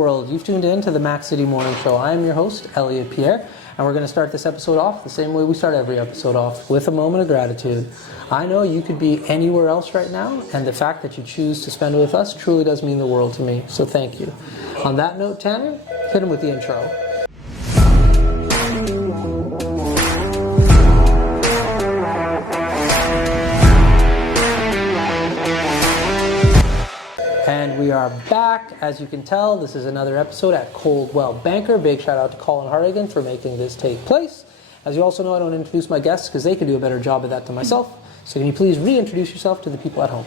World. You've tuned in to the Mac City Morning Show. I am your host, Elliot Pierre, and we're going to start this episode off the same way we start every episode off, with a moment of gratitude. I know you could be anywhere else right now, and the fact that you choose to spend it with us truly does mean the world to me, so thank you. On that note, Tanner, hit him with the intro. And we are back. As you can tell, this is another episode at Coldwell Banker. Big shout out to Colin Hartigan for making this take place. As you also know, I don't introduce my guests because they can do a better job of that than myself. So can you please reintroduce yourself to the people at home?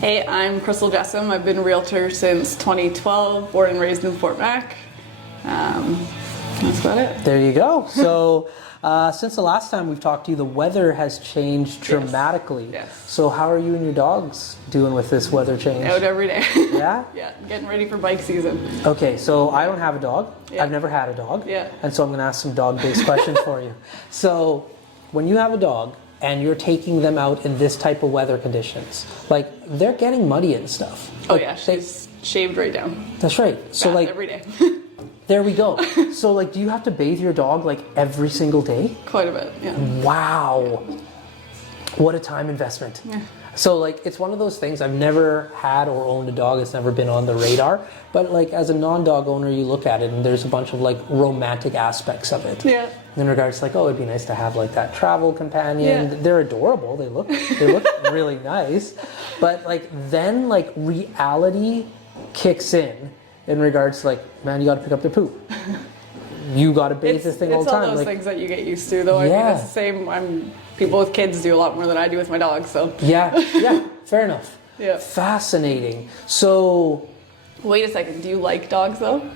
Hey, I'm Krystal Jessome. I've been a realtor since 2012, born and raised in Fort Mac. That's about it. There you go. So since the last time we've talked to you, the weather has changed dramatically. Yes. So how are you and your dogs doing with this weather change? Out every day. Yeah? Yeah, getting ready for bike season. Okay, so I don't have a dog. Yeah. I've never had a dog. Yeah. And so I'm going to ask some dog-based questions for you. So when you have a dog and you're taking them out in this type of weather conditions, like they're getting muddy and stuff. Oh Like, yeah, she's shaved right down. That's right. So Bath like every day. there we go. So like, do you have to bathe your dog like every single day? Quite a bit, yeah. Wow. What a time investment. Yeah. So like, it's one of those things, I've never had or owned a dog. It's never been on the radar. But like, as a non-dog owner, you look at it and there's a bunch of like romantic aspects of it. Yeah. In regards to like, oh, it'd be nice to have like that travel companion. Yeah. They're adorable. They look really nice. But like, then like reality kicks in regards to like, man, you got to pick up their poop. You got to bathe this thing all the time. It's all those like, things that you get used to, though. Yeah. I mean, it's the same. People with kids do a lot more than I do with my dogs, so. yeah, fair enough. Yeah. Fascinating. So, Wait a second. Do you like dogs, though?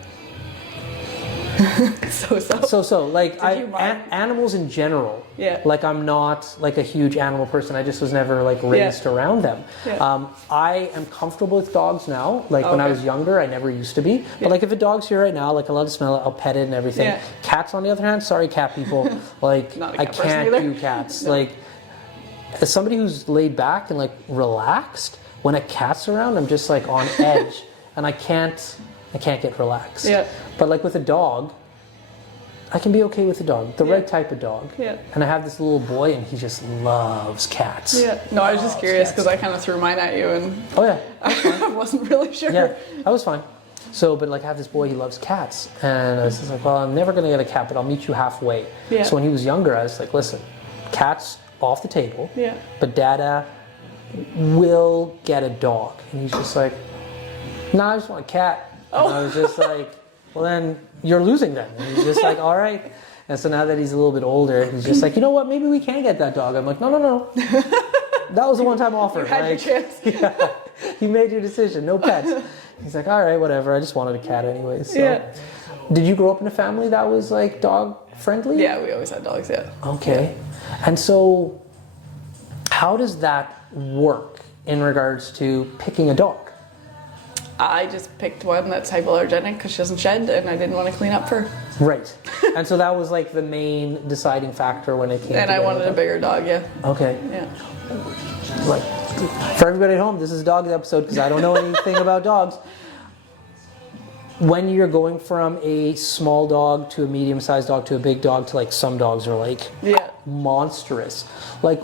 So. like, you mind? animals in general. Yeah. Like, I'm not like a huge animal person. I just was never like raised around them. Yeah. I am comfortable with dogs now. Like when I Okay. was younger, I never used to be. But like, if a dog's here right now, like I love to smell it. I'll pet it and everything. Yeah. Cats, on the other hand, sorry, cat people. Like, Not a I cat person can't either. do cats. No. Like, as somebody who's laid back and like relaxed, when a cat's around, I'm just like on edge, and I can't get relaxed. Yeah. But like with a dog, I can be okay with a dog, the right type of dog. Yeah. And I have this little boy, and he just loves cats. Yeah. No, I was just curious cats. because I kind of threw mine at you, and Oh yeah. I wasn't really sure. Yeah, that was fine. So, but like I have this boy, he loves cats. And I was just like, well, I'm never going to get a cat, but I'll meet you halfway. Yeah. So when he was younger, I was like, listen, cats off the table. Yeah. But Dada will get a dog. And he's just like, no, I just want a cat. Oh. And I was just like, well then, you're losing then. And he's just like, all right. And so now that he's a little bit older, he's just like, you know what, maybe we can get that dog. I'm like, no. That was a one-time offer. You had your chance. Yeah, you made your decision, no pets. He's like, all right, whatever. I just wanted a cat anyway. So. Yeah. Did you grow up in a family that was like dog friendly? Yeah, we always had dogs, yeah. Okay. And so, how does that work in regards to picking a dog? I just picked one that's hypoallergenic because she doesn't shed, and I didn't want to clean up for her. Right. And so that was like the main deciding factor when it came to And I getting wanted a dog? bigger dog, yeah. Okay. Yeah. Like, for everybody at home, this is a dogs episode because I don't know anything about dogs. When you're going from a small dog to a medium-sized dog to a big dog to like some dogs are like Yeah. monstrous. Like,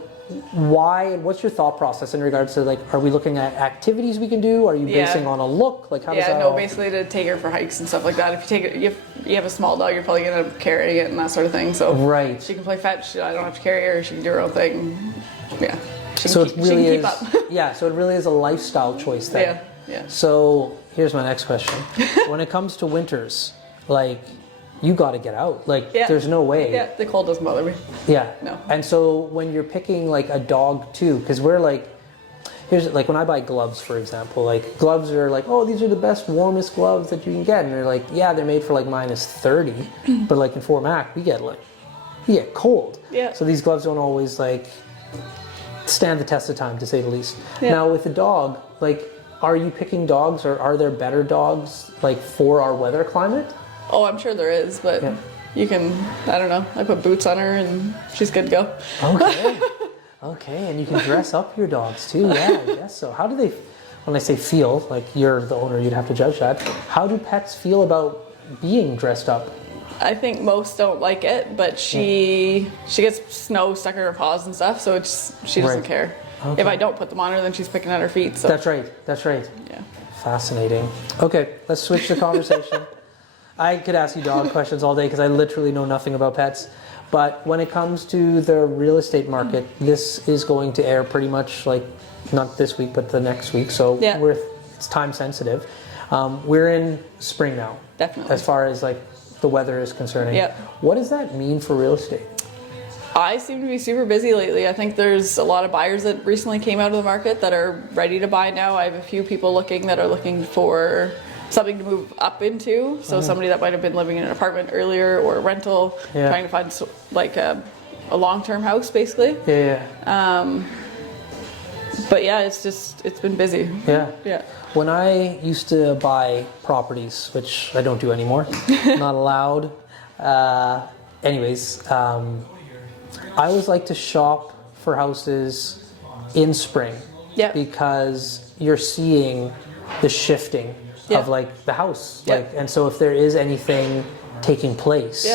why? What's your thought process in regards to like, are we looking at activities we can do? Are you Yeah. basing on a look? Like, how does Yeah, that no, all- basically to take her for hikes and stuff like that. If you take it, if you have a small dog, you're probably gonna carry it and that sort of thing. So Right. she can play fetch. I don't have to carry her. She can do her own thing. Yeah. She So can it keep, she really can is. keep up. Yeah. So it really is a lifestyle choice then. Yeah. Yeah. So here's my next question. When it comes to winters, like, you got to get out. Like, Yeah. there's no way. Yeah, the cold doesn't bother me. Yeah. No. And so when you're picking like a dog too, because we're like, here's like when I buy gloves, for example, like gloves are like, oh, these are the best, warmest gloves that you can get, and they're like, yeah, they're made for like -30, but like in Fort Mac, we get cold. Yeah. So these gloves don't always like stand the test of time, to say the least. Yeah. Now with the dog, like, are you picking dogs, or are there better dogs like for our weather climate? Oh, I'm sure there is, but Yeah. you can, I don't know, I put boots on her and she's good to go. Okay. Okay, and you can dress up your dogs too. Yeah, I guess so. How do they? when I say feel, like you're the owner, you'd have to judge that. How do pets feel about being dressed up? I think most don't like it, but she gets snow stuck in her paws and stuff, so she doesn't care. Okay. If I don't put them on her, then she's picking at her feet. So. That's right. Yeah. Fascinating. Okay, let's switch the conversation. I could ask you dog questions all day because I literally know nothing about pets. But when it comes to the real estate market, this is going to air pretty much like, not this week, but the next week. So it's time sensitive. We're in spring now. Definitely. As far as like the weather is concerning. Yeah. What does that mean for real estate? I seem to be super busy lately. I think there's a lot of buyers that recently came out of the market that are ready to buy now. I have a few people that are looking for something to move up into. So somebody that might have been living in an apartment earlier or a rental, trying to find like a long-term house basically. But yeah, it's been busy. Yeah. When I used to buy properties, which I don't do anymore, not allowed. I always like to shop for houses in spring. Yeah. Because you're seeing the shifting of like the house. Like, and so if there is anything taking place,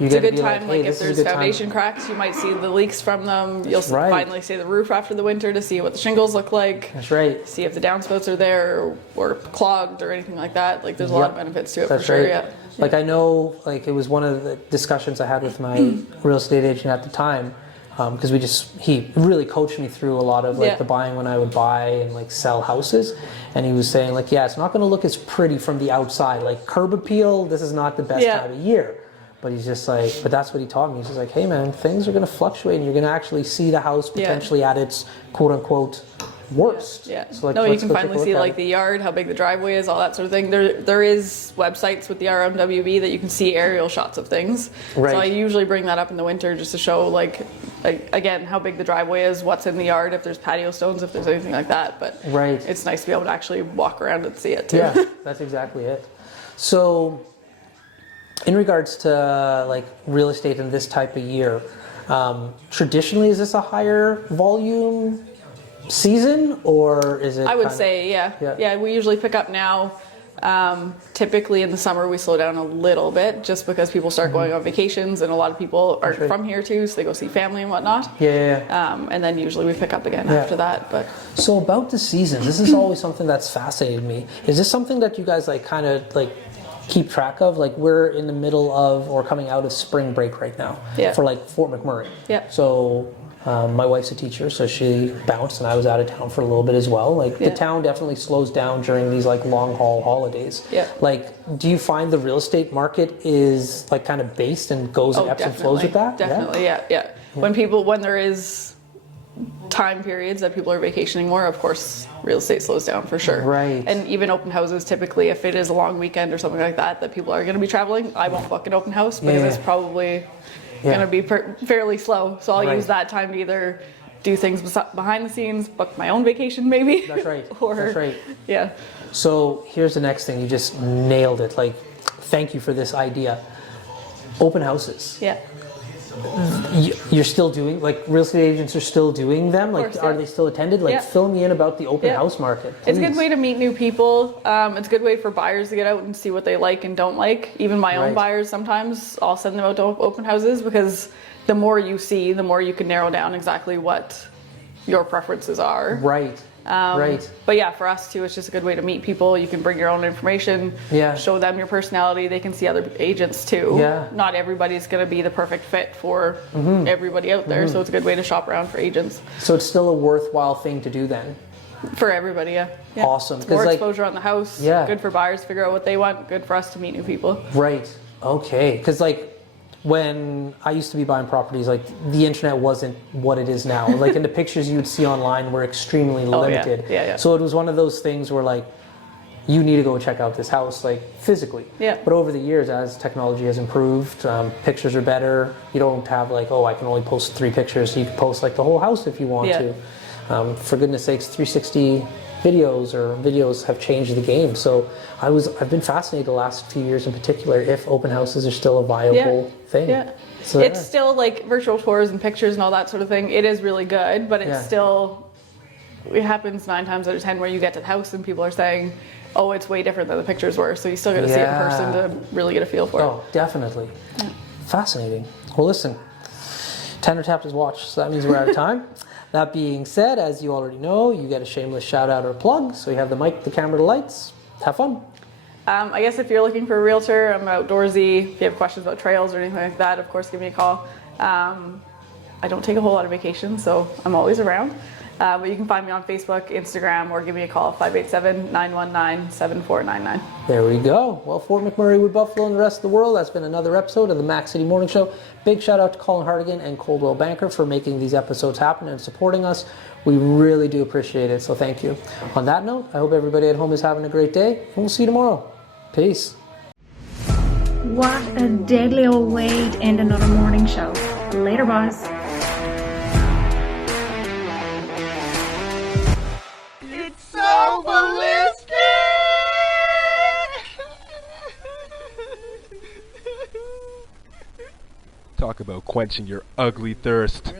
it's a good time. Like if there's foundation cracks, you might see the leaks from them. You'll finally see the roof after the winter to see what the shingles look like. That's right. See if the downspouts are there or clogged or anything like that. Like there's a lot of benefits to it for sure. Yeah. Like I know, like it was one of the discussions I had with my real estate agent at the time, because he really coached me through a lot of like the buying when I would buy and like sell houses, and he was saying like, it's not going to look as pretty from the outside. Like curb appeal, this is not the best time of year. But he's just like, but that's what he taught me. He's just like, hey man, things are going to fluctuate, and you're going to actually see the house potentially at its quote unquote worst. So like, you can finally see like the yard, how big the driveway is, all that sort of thing. There is websites with the RMWB that you can see aerial shots of things. Right. So I usually bring that up in the winter just to show like again how big the driveway is, what's in the yard, if there's patio stones, if there's anything like that. But it's nice to be able to actually walk around and see it too. Yeah, that's exactly it. So in regards to like real estate in this type of year, traditionally is this a higher volume season, or is it? I would say, yeah. We usually pick up now. Typically in the summer we slow down a little bit just because people start going on vacations, and a lot of people are from here too, so they go see family and whatnot. And then usually we pick up again after that. But so about the seasons, this is always something that's fascinated me. Is this something that you guys like kind of like keep track of? Like we're in the middle of or coming out of spring break right now for like Fort McMurray. So my wife's a teacher, so she bounced, and I was out of town for a little bit as well. Like the town definitely slows down during these like long haul holidays. Like, do you find the real estate market is like kind of based and goes and ebbs and flows with that? Definitely, yeah. When there is time periods that people are vacationing more, of course, real estate slows down for sure. Right. And even open houses, typically, if it is a long weekend or something like that people are going to be traveling, I won't book an open house because it's probably going to be fairly slow. So I'll use that time to either do things behind the scenes, book my own vacation maybe. That's right. Or, yeah. So here's the next thing. You just nailed it. Like, thank you for this idea. Open houses. Yeah. You're still doing, like, real estate agents are still doing them? Like, are they still attended? Like, fill me in about the open house market, please. It's a good way to meet new people. It's a good way for buyers to get out and see what they like and don't like. Even my own buyers, sometimes I'll send them out to open houses, because the more you see, the more you can narrow down exactly what your preferences are. Right. But yeah, for us too, it's just a good way to meet people. You can bring your own information, show them your personality. They can see other agents too. Not everybody's going to be the perfect fit for everybody out there. So it's a good way to shop around for agents. So it's still a worthwhile thing to do then? For everybody, yeah. Awesome. It's more exposure on the house. Good for buyers to figure out what they want. Good for us to meet new people. Right. Okay. Because like, when I used to be buying properties, like the internet wasn't what it is now. Like, and the pictures you would see online were extremely limited. So it was one of those things where like, you need to go check out this house, like physically. But over the years, as technology has improved, pictures are better. You don't have like, I can only post 3 pictures. You can post like the whole house if you want to. For goodness sakes, 360 videos have changed the game. So I've been fascinated the last few years in particular if open houses are still a viable thing. So it's still like virtual tours and pictures and all that sort of thing. It is really good, but it's still it happens 9 times out of 10 where you get to the house and people are saying, oh, it's way different than the pictures were. So you still got to see it in person to really get a feel for it. Oh, definitely. Yeah. Fascinating. Well, listen, Tanner tapped his watch, so that means we're out of time. That being said, as you already know, you get a shameless shout out or plug. So you have the mic, the camera, the lights. Have fun. I guess if you're looking for a realtor, I'm outdoorsy. If you have questions about trails or anything like that, of course, give me a call. I don't take a whole lot of vacation, so I'm always around. But you can find me on Facebook, Instagram, or give me a call, 587-919-7499. There we go. Well, for McMurray, Wood Buffalo, and the rest of the world, that's been another episode of the Mac City Morning Show. Big shout out to Colin Hartigan and Coldwell Banker for making these episodes happen and supporting us. We really do appreciate it, so thank you. On that note, I hope everybody at home is having a great day, and we'll see you tomorrow. Peace. What a deadly old way to end another morning show. Later, boys. It's so ballistic! Talk about quenching your ugly thirst.